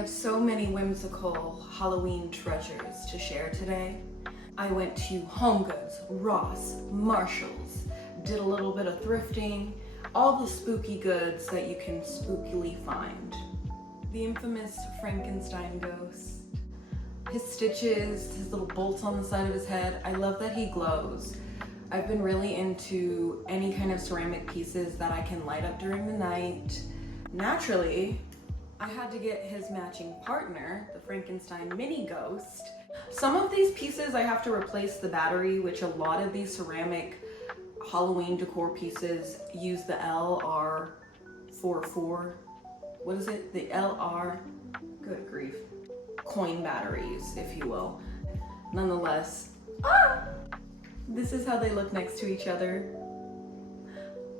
have so many whimsical Halloween treasures to share today. I went to HomeGoods, Ross, Marshall's, did a little bit of thrifting, all the spooky goods that you can spookily find. The infamous Frankenstein ghost, his stitches, his little bolts on the side of his head. I love that he glows. I've been really into any kind of ceramic pieces that I can light up during the night. Naturally, I had to get his matching partner, the Frankenstein mini ghost. Some of these pieces I have to replace the battery, which a lot of these ceramic Halloween decor pieces use the LR44. What is it? The LR, good grief, coin batteries, if you will. Nonetheless, this is how they look next to each other.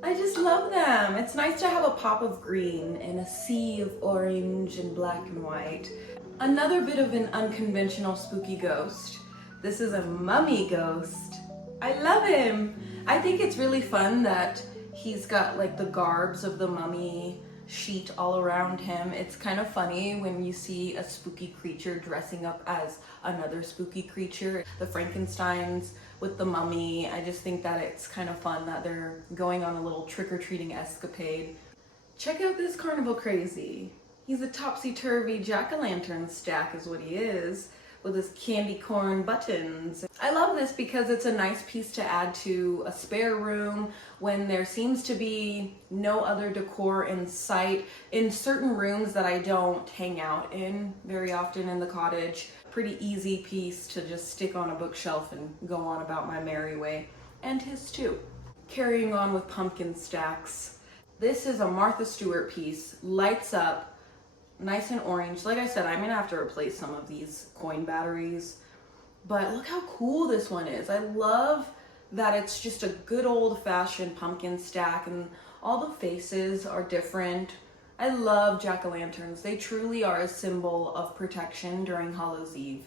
I just love them. It's nice to have a pop of green and a sea of orange and black and white. Another bit of an unconventional spooky ghost. This is a mummy ghost. I love him. I think it's really fun that he's got like the garbs of the mummy sheet all around him. It's kind of funny when you see a spooky creature dressing up as another spooky creature. The Frankensteins with the mummy. I just think that it's kind of fun that they're going on a little trick-or-treating escapade. Check out this carnival crazy. He's a topsy-turvy jack-o'-lantern stack is what he is, with his candy corn buttons. I love this because it's a nice piece to add to a spare room when there seems to be no other decor in sight in certain rooms that I don't hang out in very often in the cottage. Pretty easy piece to just stick on a bookshelf and go on about my merry way. And his too. Carrying on with pumpkin stacks. This is a Martha Stewart piece, lights up, nice and orange. Like I said, I'm gonna have to replace some of these coin batteries, but look how cool this one is. I love that it's just a good old-fashioned pumpkin stack and all the faces are different. I love jack-o'-lanterns. They truly are a symbol of protection during Hallows Eve.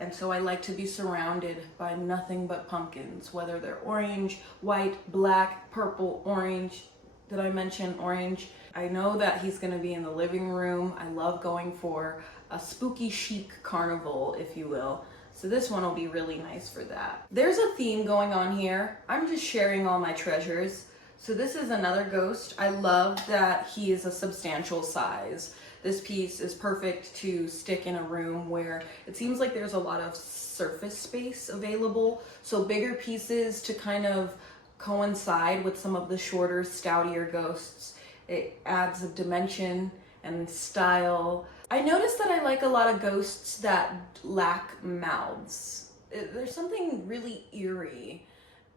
And so I like to be surrounded by nothing but pumpkins, whether they're orange, white, black, purple, orange. Did I mention orange? I know that he's gonna be in the living room. I love going for a spooky chic carnival, if you will. So this one will be really nice for that. There's a theme going on here. I'm just sharing all my treasures. So this is another ghost. I love that he is a substantial size. This piece is perfect to stick in a room where it seems like there's a lot of surface space available. So bigger pieces to kind of coincide with some of the shorter, stoutier ghosts. It adds a dimension and style. I noticed that I like a lot of ghosts that lack mouths. There's something really eerie,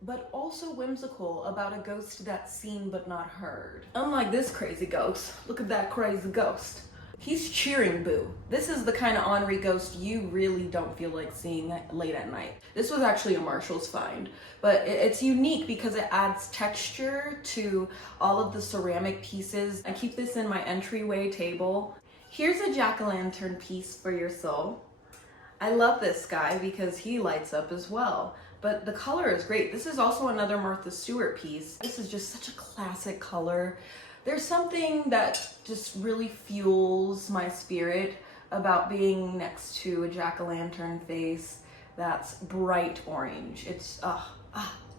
but also whimsical about a ghost that's seen but not heard. Unlike this crazy ghost. Look at that crazy ghost. He's cheering boo. This is the kind of ornery ghost you really don't feel like seeing late at night. This was actually a Marshall's find, but it's unique because it adds texture to all of the ceramic pieces. I keep this in my entryway table. Here's a jack-o'-lantern piece for your soul. I love this guy because he lights up as well, but the color is great. This is also another Martha Stewart piece. This is just such a classic color. There's something that just really fuels my spirit about being next to a jack-o'-lantern face that's bright orange. It's,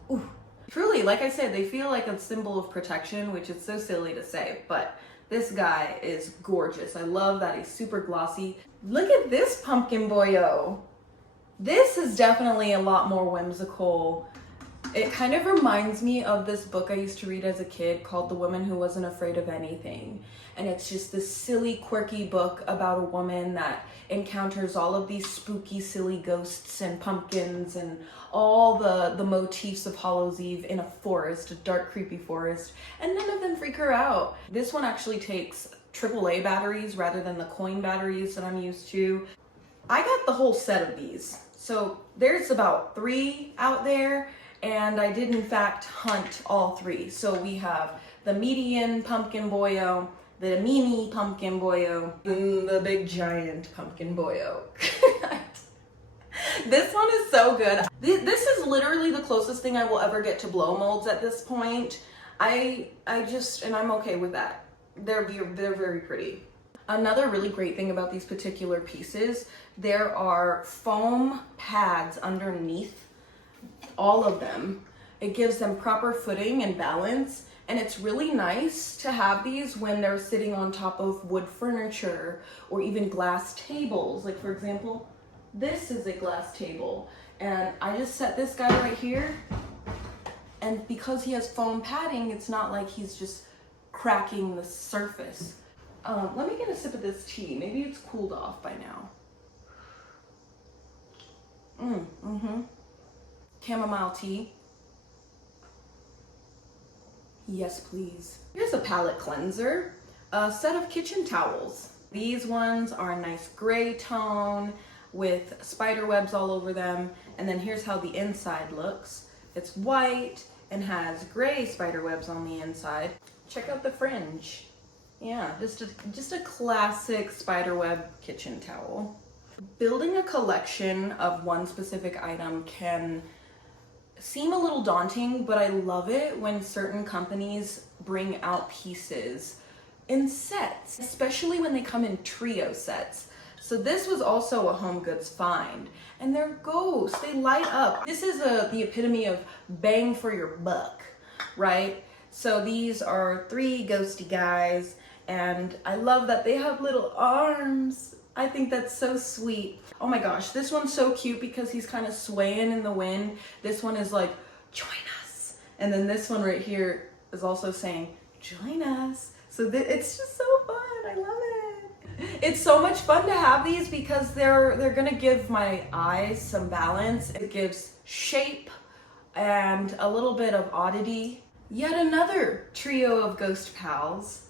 ooh. Truly, like I said, they feel like a symbol of protection, which is so silly to say, but this guy is gorgeous. I love that he's super glossy. Look at this pumpkin boyo. This is definitely a lot more whimsical. It kind of reminds me of this book I used to read as a kid called The Woman Who Wasn't Afraid of Anything. And it's just this silly, quirky book about a woman that encounters all of these spooky, silly ghosts and pumpkins and all the motifs of Hallows Eve in a forest, a dark, creepy forest, and none of them freak her out. This one actually takes AAA batteries rather than the coin batteries that I'm used to. I got the whole set of these. So there's about 3 out there, and I did in fact hunt all 3. So we have the median pumpkin boyo, the mini pumpkin boyo, and the big giant pumpkin boyo. This one is so good. This is literally the closest thing I will ever get to blow molds at this point. And I'm okay with that. They're very pretty. Another really great thing about these particular pieces, there are foam pads underneath all of them. It gives them proper footing and balance, and it's really nice to have these when they're sitting on top of wood furniture or even glass tables. Like for example, this is a glass table, and I just set this guy right here, and because he has foam padding, it's not like he's just cracking the surface. Let me get a sip of this tea. Maybe it's cooled off by now. Chamomile tea. Yes, please. Here's a palette cleanser. A set of kitchen towels. These ones are a nice gray tone with spider webs all over them. And then here's how the inside looks. It's white and has gray spider webs on the inside. Check out the fringe. Yeah, just a classic spiderweb kitchen towel. Building a collection of one specific item can seem a little daunting, but I love it when certain companies bring out pieces in sets, especially when they come in trio sets. So this was also a Home Goods find, and they're ghosts, they light up. This is the epitome of bang for your buck, right? So these are 3 ghosty guys, and I love that they have little arms. I think that's so sweet. Oh my gosh, this one's so cute because he's kind of swaying in the wind. This one is like, join us. And then this one right here is also saying, join us. So it's just so fun, I love it. It's so much fun to have these because they're gonna give my eyes some balance. It gives shape and a little bit of oddity. Yet another trio of ghost pals.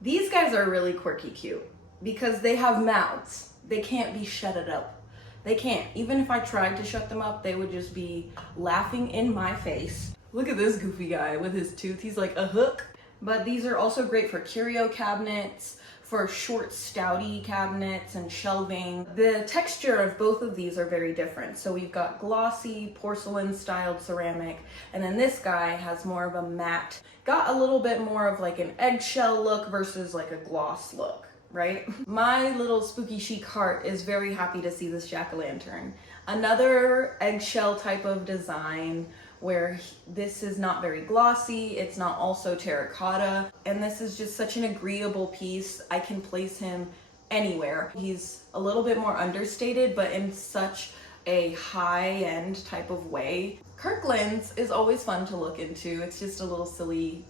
These guys are really quirky cute because they have mouths. They can't be shutted up. They can't. Even if I tried to shut them up, they would just be laughing in my face. Look at this goofy guy with his tooth. He's like a hook. But these are also great for curio cabinets, for short stouty cabinets and shelving. The texture of both of these are very different. So we've got glossy porcelain styled ceramic, and then this guy has more of a matte, got a little bit more of like an eggshell look versus like a gloss look, right? My little spooky chic heart is very happy to see this jack-o'-lantern. Another eggshell type of design where this is not very glossy, it's not also terracotta, and this is just such an agreeable piece. I can place him anywhere. He's a little bit more understated, but in such a high-end type of way. Kirkland's is always fun to look into. It's just a little silly,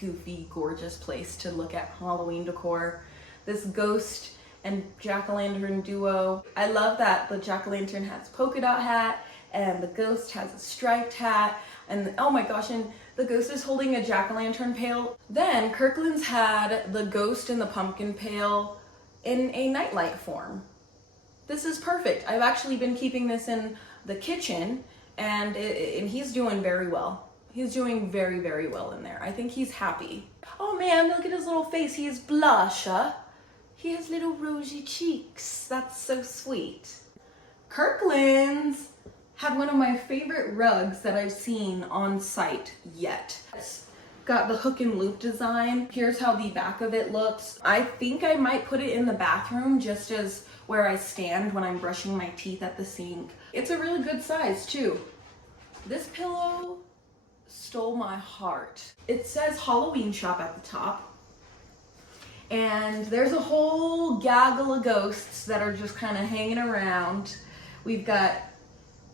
goofy, gorgeous place to look at Halloween decor. This ghost and jack-o'-lantern duo. I love that the jack-o'-lantern has polka dot hat and the ghost has a striped hat, and oh my gosh, and the ghost is holding a jack-o'-lantern pail. Then Kirkland's had the ghost in the pumpkin pail in a nightlight form. This is perfect. I've actually been keeping this in the kitchen, and he's doing very well. He's doing very, very well in there. I think he's happy. Oh man, look at his little face. He is blusher. He has little rosy cheeks. That's so sweet. Kirkland's had one of my favorite rugs that I've seen on site yet. It's got the hook and loop design. Here's how the back of it looks. I think I might put it in the bathroom just as where I stand when I'm brushing my teeth at the sink. It's a really good size too. This pillow stole my heart. It says Halloween shop at the top. And there's a whole gaggle of ghosts that are just kind of hanging around. We've got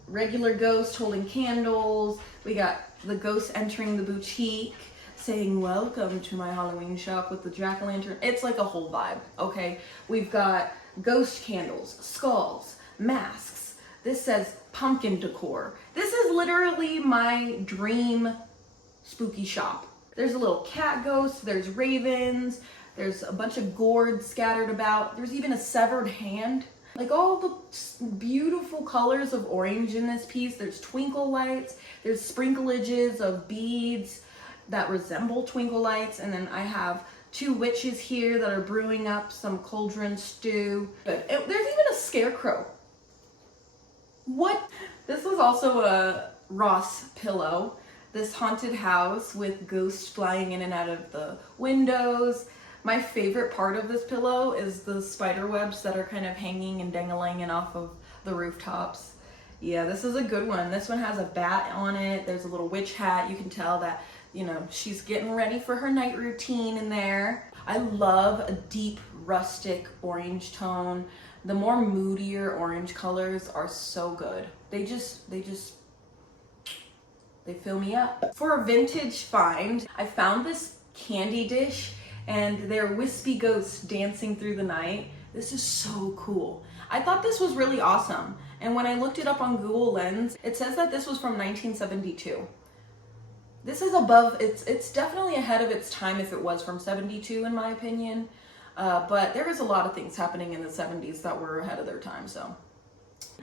regular ghosts holding candles. We got the ghost entering the boutique saying, welcome to my Halloween shop with the jack-o'-lantern. It's like a whole vibe, okay? We've got ghost candles, skulls, masks. This says pumpkin decor. This is literally my dream spooky shop. There's a little cat ghost, there's ravens, there's a bunch of gourds scattered about. There's even a severed hand. Like all the beautiful colors of orange in this piece. There's twinkle lights, there's sprinkleages of beads that resemble twinkle lights, and then I have 2 witches here that are brewing up some cauldron stew. There's even a scarecrow. What? This was also a Ross pillow. This haunted house with ghosts flying in and out of the windows. My favorite part of this pillow is the spider webs that are kind of hanging and dangling off of the rooftops. Yeah, this is a good one. This one has a bat on it. There's a little witch hat. You can tell that, you know, she's getting ready for her night routine in there. I love a deep rustic orange tone. The more moodier orange colors are so good. They fill me up. For a vintage find, I found this candy dish and they're wispy ghosts dancing through the night. This is so cool. I thought this was really awesome. And when I looked it up on Google Lens, it says that this was from 1972. This is above, it's definitely ahead of its time if it was from 72 in my opinion. But there was a lot of things happening in the 70s that were ahead of their time, so.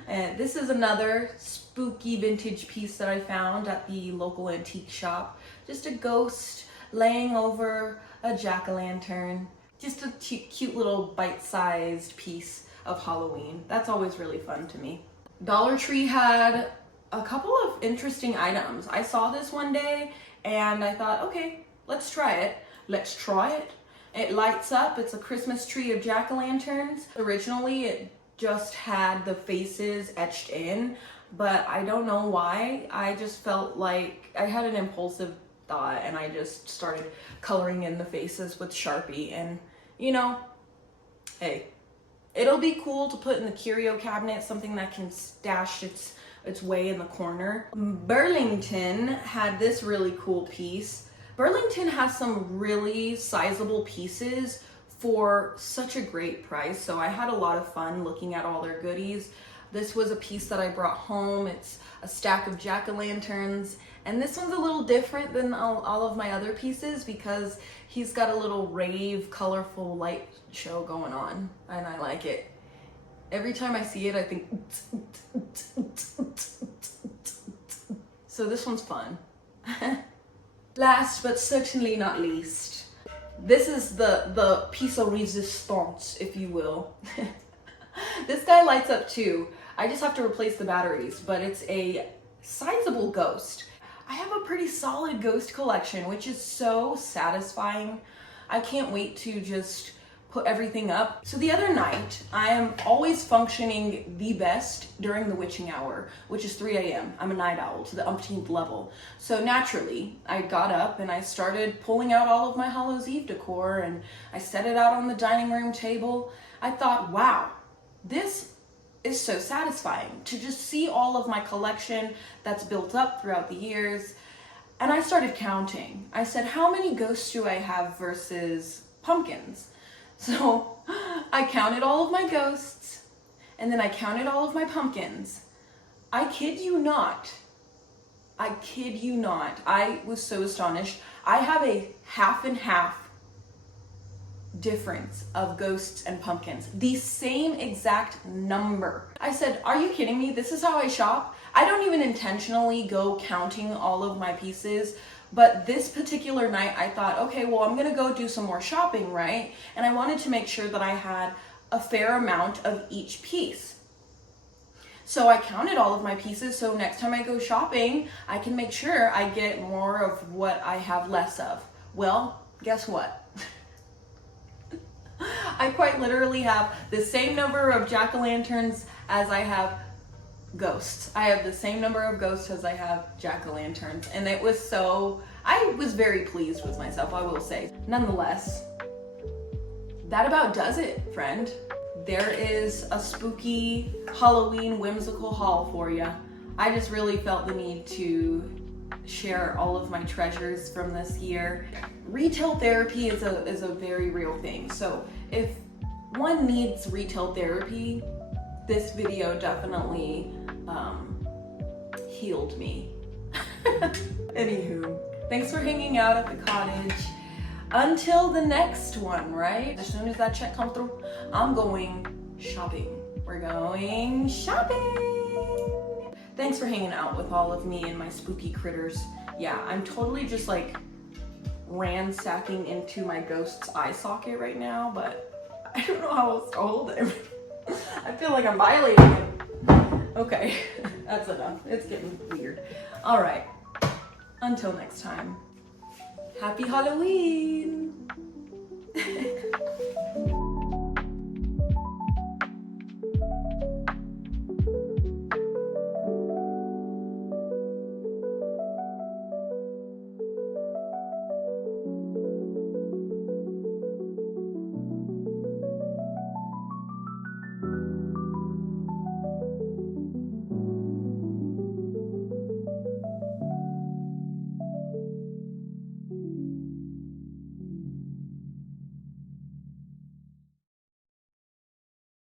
And this is another spooky vintage piece that I found at the local antique shop. Just a ghost laying over a jack-o'-lantern. Just a cute little bite-sized piece of Halloween. That's always really fun to me. Dollar Tree had a couple of interesting items. I saw this one day and I thought, okay, let's try it. Let's try it. It lights up. It's a Christmas tree of jack-o'-lanterns. Originally, it just had the faces etched in, but I don't know why. I just felt like I had an impulsive thought and I just started coloring in the faces with Sharpie, and you know, hey, it'll be cool to put in the curio cabinet, something that can stash its way in the corner. Burlington had this really cool piece. Burlington has some really sizable pieces for such a great price, so I had a lot of fun looking at all their goodies. This was a piece that I brought home. It's a stack of jack-o'-lanterns, and this one's a little different than all of my other pieces because he's got a little rave, colorful light show going on, and I like it. Every time I see it, I think, so this one's fun. Last but certainly not least, this is the piece of resistance, if you will. This guy lights up too. I just have to replace the batteries, but it's a sizable ghost. I have a pretty solid ghost collection, which is so satisfying. I can't wait to just put everything up. So the other night, I am always functioning the best during the witching hour, which is 3 a.m. I'm a night owl to the umpteenth level. So naturally, I got up and I started pulling out all of my Hallows Eve decor and I set it out on the dining room table. I thought, wow, this is so satisfying to just see all of my collection that's built up throughout the years. And I started counting. I said, how many ghosts do I have versus pumpkins? So I counted all of my ghosts and then I counted all of my pumpkins. I kid you not. I kid you not. I was so astonished. I have a half and half difference of ghosts and pumpkins. The same exact number. I said, are you kidding me? This is how I shop? I don't even intentionally go counting all of my pieces. But this particular night I thought, okay, well, I'm gonna go do some more shopping, right? And I wanted to make sure that I had a fair amount of each piece. So I counted all of my pieces, so next time I go shopping, I can make sure I get more of what I have less of. Well, guess what? I quite literally have the same number of jack-o'-lanterns as I have ghosts. I have the same number of ghosts as I have jack-o'-lanterns, and it was so, I was very pleased with myself, I will say. Nonetheless, that about does it, friend. There is a spooky Halloween whimsical haul for you. I just really felt the need to share all of my treasures from this year. Retail therapy is a very real thing. So if one needs retail therapy, this video definitely healed me. Anywho, thanks for hanging out at the cottage. Until the next one, right? As soon as that check comes through, I'm going shopping. We're going shopping. Thanks for hanging out with all of me and my spooky critters. Yeah, I'm totally just like ransacking into my ghost's eye socket right now, but I don't know how else to hold it. I feel like I'm violating it. Okay, that's enough. It's getting weird. All right, until next time. Happy Halloween!